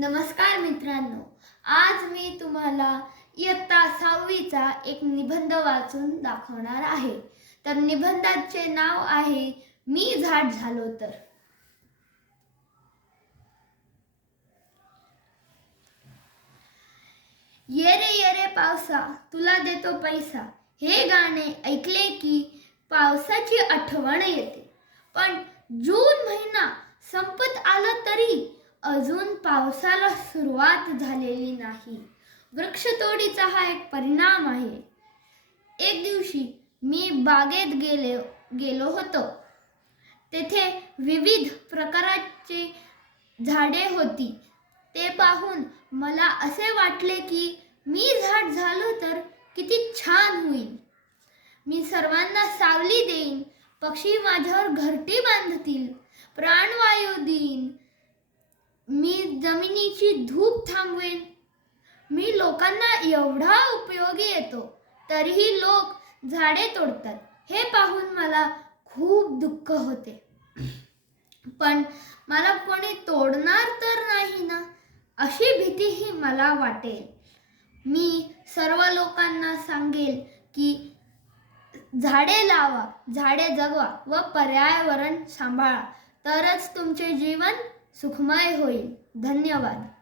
नमस्कार मित्रांनो आज मी तुम्हाला इयत्ता सहावीचा एक निबंध वाचून दाखवणार आहे. तर निबंधाचे नाव आहे मी झाड झालो तर. ये रे ये रे पावसा तुला देतो पैसा. हे गाणे ऐकले की पावसाची आठवण येते. पण जून महिना संपत आला तरी अजून पावसाला सुरुवात झालेली नाही. वृक्षतोडीचा हा एक परिणाम आहे. एक दिवशी मी बागेत गेले गेलो होतो. तेथे विविध प्रकाराची झाडे होती. ते पाहून मला असे वाटले की मी झाड झालो तर किती छान होईल. मी सर्वांना सावली देईन पक्षी माझ्यावर घरटी बांधतील प्राणवायू देईन मी जमिनीची धूप थांबवेन. मी लोकांना एवढा उपयोगी येतो तरीही लोक झाडे तोडतात. हे पाहून मला खूप दुःख होते. पण मला कोणी तोडणार तर नाही ना अशी भीतीही मला वाटेल. मी सर्व लोकांना सांगेल की झाडे लावा झाडे जगवा व पर्यावरण सांभाळा. तरच तुमचे जीवन सुखमय होईल. धन्यवाद.